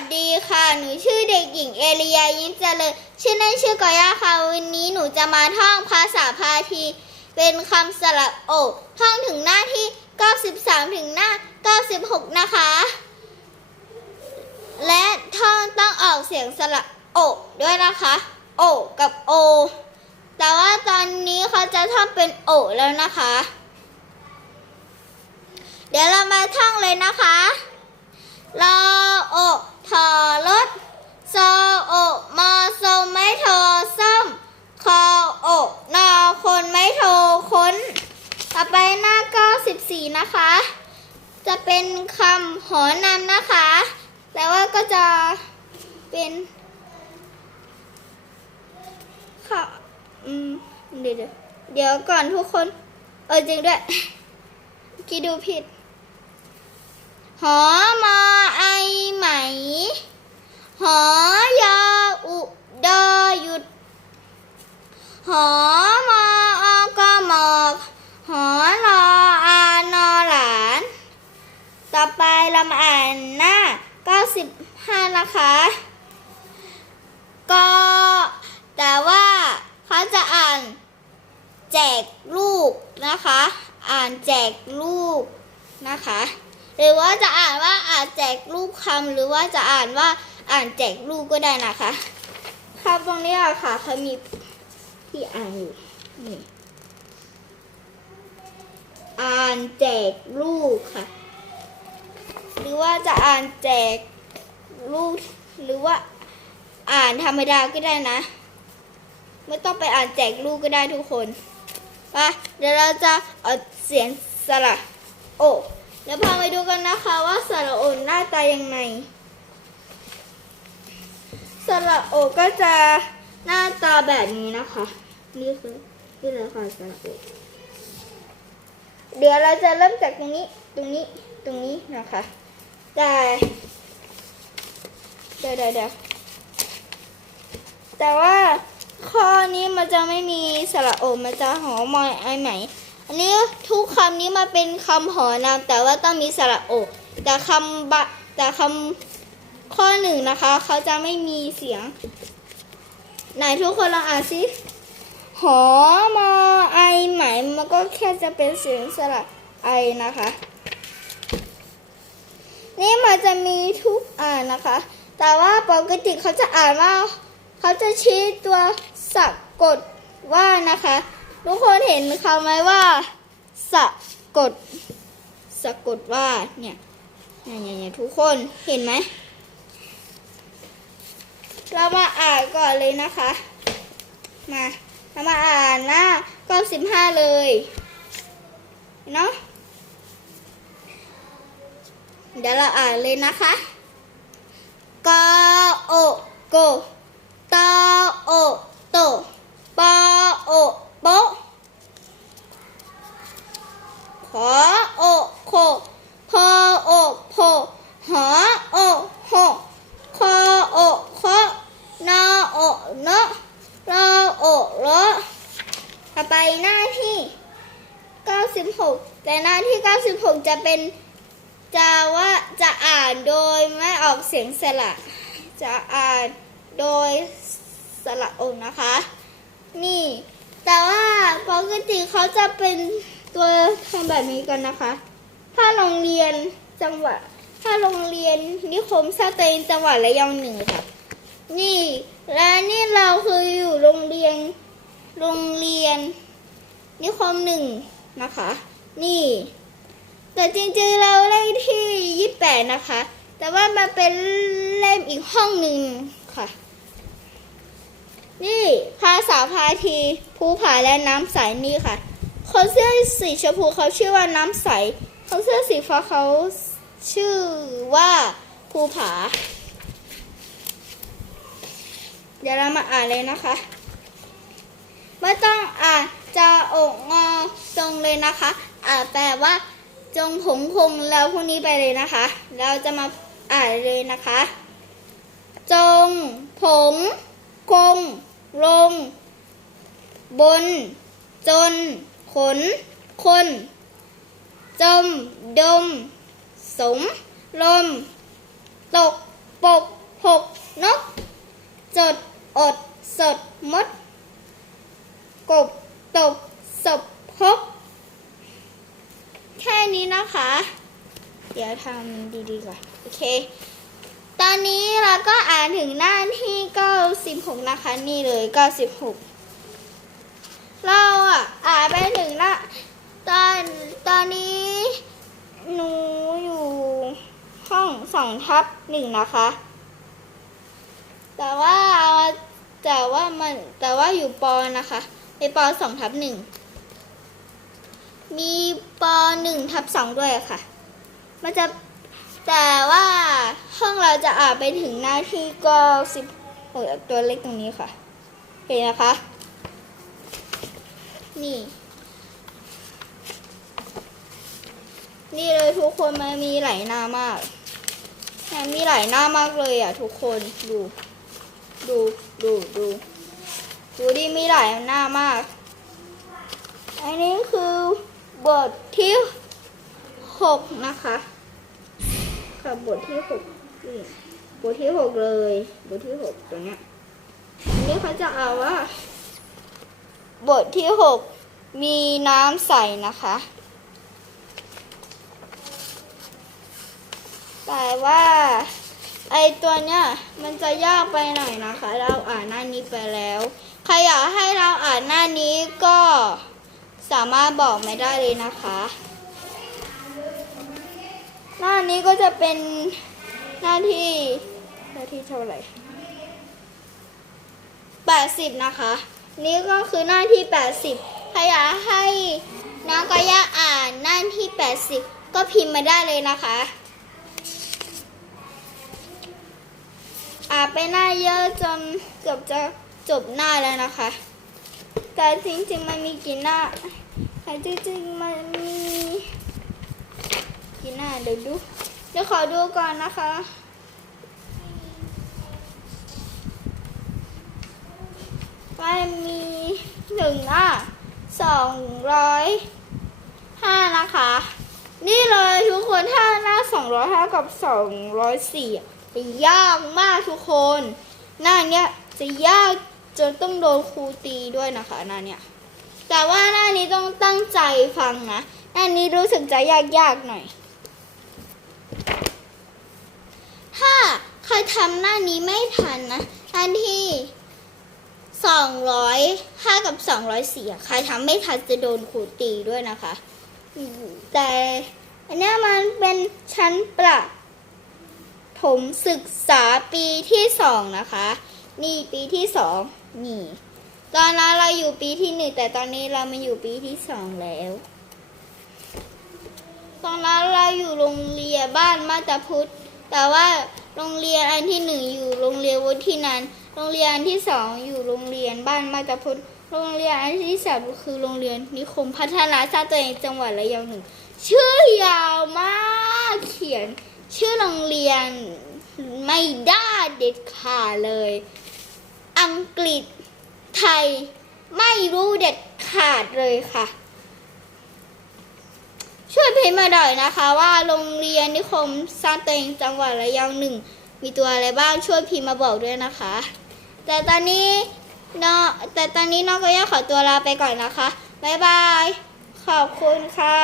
สดีค่ะ หนูชื่อเด็กหญิงเอลียายิ้มเจริญ ชื่อเล่นชื่อกอย่าค่ะ วันนี้หนูจะมาท่องภาษาพาที เป็นคำสระโอท่องถึงหน้าที่ 93 ถึงหน้า 96 นะคะ และท่องต้องออกเสียงสระโอด้วยนะคะ โอ กับโอ แต่ว่าตอนนี้เขาจะท่องเป็นโอแล้วนะคะ เดี๋ยวเรามาท่องเลยนะคะรอ โอทอรถซอโอมอโซไม่โทรส้มคอโอนอคนไม่โทรค้น ต่อไปหน้า94นะคะ จะเป็นคำหอนำนะคะ แต่ว่าก็จะเป็นค่ะอืมเดี๋ยวเดี๋ยวเดี๋ยวก่อนทุกคน เออจริงด้วยกี่ดูผิด หอมอ ไอไหม หอยออุดอหยุด หอมออกหมอกหอรออานอหลาน ต่อไปเรามาอ่านหน้า95นะคะก็แต่ว่าเขาจะอ่านแจกลูกนะคะ อ่านแจกลูกนะคะ หรือว่าจะอ่านว่าอ่านแจกลูกคำหรือว่าจะอ่านว่าอ่านแจกลูกก็ได้นะคะครับตรงนี้อะค่ะเขามีที่อ่านอยู่นี่อ่านแจกลูกค่ะ หรือว่าจะอ่านแจกลูกหรือว่าอ่านธรรมดาก็ได้นะ ไม่ต้องไปอ่านแจกลูกก็ได้ทุกคนไปเดี๋ยวเราจะเอาเสียงสระโอ ดี๋ยวพาไปดูกันนะคะว่าสระโอหน้าตายังไงสระโอก็จะหน้าตาแบบนี้นะคะ นี่คือนี่เลยค่ะสระโอเดี๋ยวเราจะเริ่มจากตรงนี้ตรงนี้ตรงนี้นะคะแต่เดี๋ยวเดี๋ยวเดี๋ยวแต่ว่าข้อนี้มันจะไม่มีสระโอมันจะหอมอยไอไหม อันนี้ทุกคำนี้มาเป็นคำหอนามแต่ว่าต้องมีสระโอแต่คำบะแต่คำข้อหนึ่งนะคะ เขาจะไม่มีเสียง ไหนทุกคนลองอ่านสิหอมอไอไหมมันก็แค่จะเป็นเสียงสระไอนะคะ นี่มันจะมีทุกอ่านนะคะ แต่ว่าปกติเขาจะอ่านว่า เขาจะชี้ตัวสะกดว่านะคะ ทุกคนเห็นคำไหมว่าสะกดสะกดว่าเนี่ยเนี่ยเนี่ยเนี่ยทุกคนเห็นไหม เรามาอ่านก่อนเลยนะคะ มาเรามาอ่านหน้าก้อนสิบห้าเลยเนาะเดี๋ยวเราอ่านเลยนะคะกอโอโกตอโอโตปอโอโปะข อโอโคพอโอโพหอโอโหคอโอโคนอโอเนรอโอโลต่อไปหน้าที่ 96 แต่หน้าที่ 96 จะเป็นจะว่าจะอ่านโดยไม่ออกเสียงสระ จะอ่านโดยสระองนะคะ นี่ แต่ว่าปกติเขาจะเป็น ตัวทำแบบนี้กันนะคะ ถ้าโรงเรียนจังหวัด ถ้าโรงเรียนนิคมสตรีจังหวัดระยองหนึ่งครับนี่ และนี่เราคืออยู่โรงเรียน โรงเรียน นิคมหนึ่งนะคะ นี่ แต่จริงๆเราเล่นที่28นะคะ แต่ว่ามันเป็นเล่มอีกห้องหนึ่งค่ะ นี่ภาษาพาทีภูผาและน้ำใสนี่ค่ะ คนเสื้อสีชมพูเขาชื่อว่าน้ำใส คนเสื้อสีฟ้าเขาชื่อว่าภูผา เดี๋ยวเรามาอ่านเลยนะคะไม่ต้องอ่านจะอกงอตรงเลยนะคะ อ่านแปลว่า จงผงคงแล้วพวกนี้ไปเลยนะคะ เราจะมาอ่านเลยนะคะ จงผงคง ลง บน จน ขน คน จม ดม สม ลม ตก ปก หก นก จด อด สด มด กบ ตก ศพพกแค่นี้นะคะ เดี๋ยวทำดีๆก่อน โอเค ตอนนี้เราก็อ่านถึงหน้าที่96 นะคะ นี่เลย96 เราอะอ่านไปถึงหน้าตอนตอนนี้หนูอยู่ห้องสองทับหนึ่งนะคะ แต่ว่าแต่ว่ามันแต่ว่าอยู่ปอนะคะในปอสองทับหนึ่งมีปหนึ่งทับสองด้วยค่ะ มันจะแต่ว่าห้องเราจะอ่านไปถึงหน้าที่ก็สิบตัวเล็กตรงนี้ค่ะ เห็นนะคะ นี่ นี่เลยทุกคนมันมีหลายหน้ามากเนี่ยมีหลายหน้ามากเลยอะ ทุกคนดู ดูดูดูดูดิมีหลายหน้ามาก อันนี้คือบทที่หกนะคะค่ะบทที่หกนี่บทที่หกเลย บทที่หกตัวเนี้ยนนี้เขาจะเอาว่า บทที่หกมีน้ำใสนะคะแต่ว่าไอตัวเนี้ยมันจะยากไปหน่อยนะคะ เราอ่านหน้านี้ไปแล้ว ใครอยากให้เราอ่านหน้านี้ก็สามารถบอกไม่ได้เลยนะคะ หน้านี้ก็จะเป็นหน้าที่หน้าที่เท่าไหร่แปดสิบนะคะ นี่ก็คือหน้าที่แปดสิบใครอยากให้น้องก็ย่าอ่านหน้าที่แปดสิบก็พิมพ์มาได้เลยนะคะอ่านไปหน้าเยอะจนเกือบจะจบหน้าแล้วนะคะ แต่จริงๆมันมีกี่หน้าแต่จริงๆมันมีกี่หน้าเดี๋ยวดูเดี๋ยวขอดูก่อนนะคะมันมีห นึ่งหน้าสองร้อยห้านะคะ นี่เลยทุกคนถ้าหน้าสองร้อยห้ากับสองร้อยสี่จะยากมากทุกคน หน้าเนี้ยจะยากจนต้องโดนครูตีด้วยนะคะหน้าเนี้ยแต่ว่าหน้านี้ต้องตั้งใจฟังนะหน้านี้รู้สึกจะยากๆหน่อย ถ้าใครทำหน้านี้ไม่ทันนะหน้าที่ สองร้อยห้ากับสองร้อยสี่ใครทำไม่ทันจะโดนครูตีด้วยนะคะ แต่อันนี้มันเป็นชั้นประถมศึกษาปีที่สองนะคะ นี่ปีที่สองนี่ ตอนนั้นเราอยู่ปีที่หนึ่งแต่ตอนนี้เรามาอยู่ปีที่สองแล้ว ตอนนั้นเราอยู่โรงเรียนบ้านมาตาพุทธแต่ว่าโรงเรียนอันที่หนึ่งอยู่โรงเรียนวุฒินันท์ โรงเรียนที่สองอยู่โรงเรียนบ้านมาตาพุทธโรงเรียนอันที่สามคือโรงเรียนนิคมพัฒนาชาติตัวเองจังหวัดระยองหนึ่งชื่อยาวมากเขียน ชื่อโรงเรียนไม่ได้เด็ดขาดเลย อังกฤษไทยไม่รู้เด็ดขาดเลยค่ะ ช่วยพิมพ์มาหน่อยนะคะ ว่าโรงเรียนนิคมสร้างตัวเองจังหวัดระยองหนึ่งมีตัวอะไรบ้างช่วยพิมพ์มาบอกด้วยนะคะ แต่ตอนนี้น้องแต่ตอนนี้น้องก็ย่าขอตัวลาไปก่อนนะคะ บ๊ายบาย ขอบคุณค่ะ